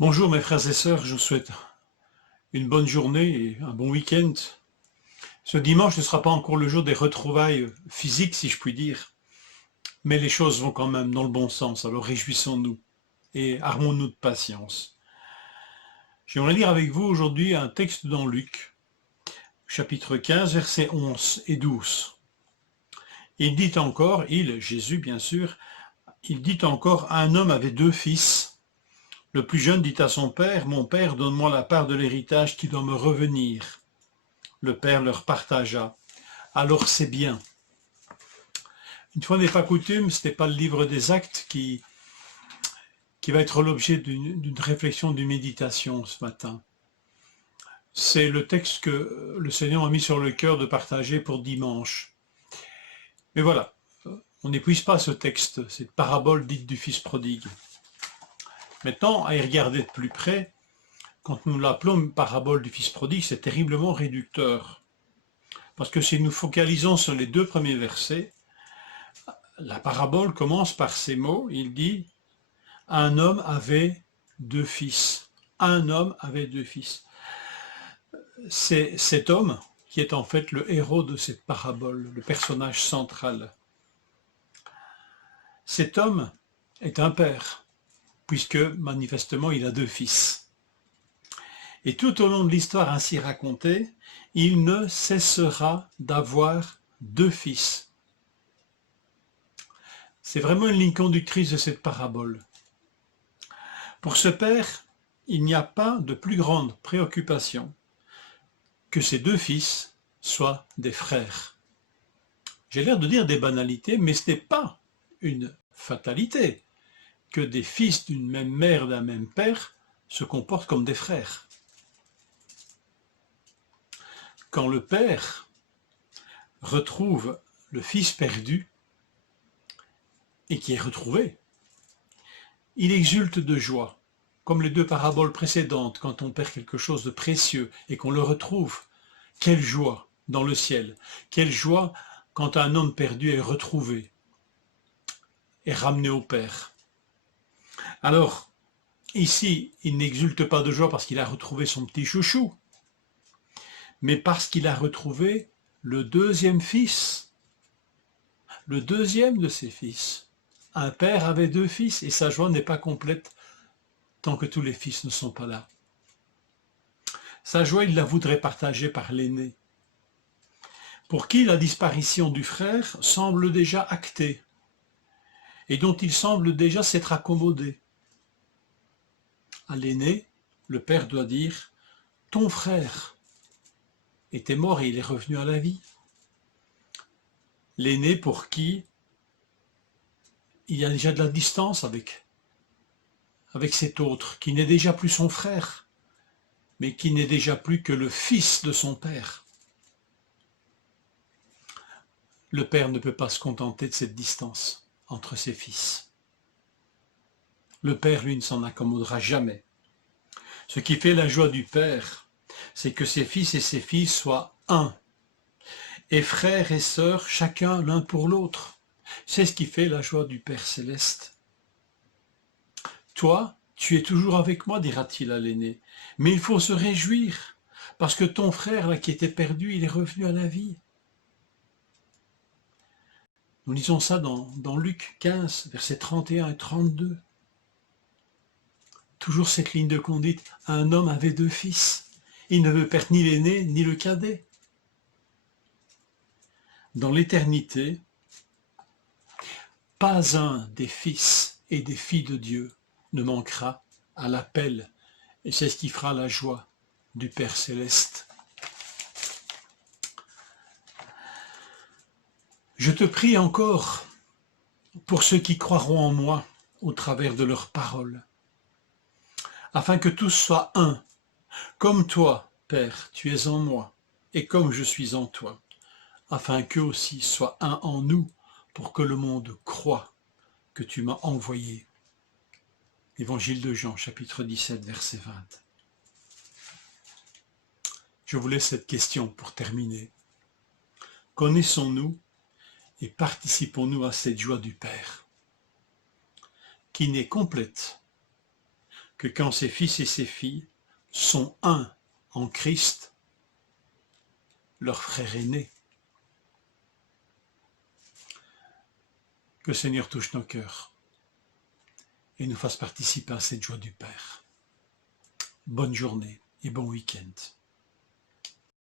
Bonjour mes frères et sœurs, je vous souhaite une bonne journée et un bon week-end. Ce dimanche ne sera pas encore le jour des retrouvailles physiques, si je puis dire, mais les choses vont quand même dans le bon sens, alors réjouissons-nous et armons-nous de patience. J'aimerais lire avec vous aujourd'hui un texte dans Luc, chapitre 15, versets 11 et 12. Il dit encore, Jésus bien sûr, il dit encore, un homme avait deux fils. Le plus jeune dit à son père, mon père, donne-moi la part de l'héritage qui doit me revenir. Le père leur partagea. Alors c'est bien. Une fois n'est pas coutume, ce n'est pas le livre des Actes qui va être l'objet d'une réflexion, d'une méditation ce matin. C'est le texte que le Seigneur a mis sur le cœur de partager pour dimanche. Mais voilà, on n'épuise pas ce texte, cette parabole dite du Fils prodigue. Maintenant, à y regarder de plus près, quand nous l'appelons parabole du Fils prodigue, c'est terriblement réducteur. Parce que si nous focalisons sur les deux premiers versets, la parabole commence par ces mots, il dit « Un homme avait deux fils ». Un homme avait deux fils. C'est cet homme qui est en fait le héros de cette parabole, le personnage central. Cet homme est un père, puisque manifestement il a deux fils. Et tout au long de l'histoire ainsi racontée, il ne cessera d'avoir deux fils. C'est vraiment une ligne conductrice de cette parabole. Pour ce père, il n'y a pas de plus grande préoccupation que ses deux fils soient des frères. J'ai l'air de dire des banalités, mais ce n'est pas une fatalité que des fils d'une même mère, d'un même père, se comportent comme des frères. Quand le père retrouve le fils perdu et qui est retrouvé, il exulte de joie, comme les deux paraboles précédentes, quand on perd quelque chose de précieux et qu'on le retrouve. Quelle joie dans le ciel, quelle joie quand un homme perdu est retrouvé et ramené au Père. Alors, ici, il n'exulte pas de joie parce qu'il a retrouvé son petit chouchou, mais parce qu'il a retrouvé le deuxième fils, le deuxième de ses fils. Un père avait deux fils et sa joie n'est pas complète tant que tous les fils ne sont pas là. Sa joie, il la voudrait partager par l'aîné, pour qui la disparition du frère semble déjà actée et dont il semble déjà s'être accommodé. À l'aîné, le père doit dire « Ton frère était mort et il est revenu à la vie ». L'aîné pour qui il y a déjà de la distance avec cet autre, qui n'est déjà plus son frère, mais qui n'est déjà plus que le fils de son père. Le père ne peut pas se contenter de cette distance entre ses fils. Le père, lui, ne s'en accommodera jamais. Ce qui fait la joie du père, c'est que ses fils et ses filles soient un, et frères et sœurs, chacun l'un pour l'autre. C'est ce qui fait la joie du Père céleste. Toi, tu es toujours avec moi, dira-t-il à l'aîné, mais il faut se réjouir, parce que ton frère, là, qui était perdu, il est revenu à la vie. Nous lisons ça dans Luc 15, versets 31 et 32. Toujours cette ligne de conduite, un homme avait deux fils. Il ne veut perdre ni l'aîné, ni le cadet. Dans l'éternité, pas un des fils et des filles de Dieu ne manquera à l'appel, et c'est ce qui fera la joie du Père céleste. Je te prie encore pour ceux qui croiront en moi au travers de leurs paroles, afin que tous soient un, comme toi, Père, tu es en moi, et comme je suis en toi, afin qu'eux aussi soient un en nous, pour que le monde croie que tu m'as envoyé. Évangile de Jean, chapitre 17, verset 20. Je vous laisse cette question pour terminer. Connaissons-nous et participons-nous à cette joie du Père, qui n'est complète que quand ses fils et ses filles sont un en Christ, leur frère aîné. Que le Seigneur touche nos cœurs et nous fasse participer à cette joie du Père. Bonne journée et bon week-end.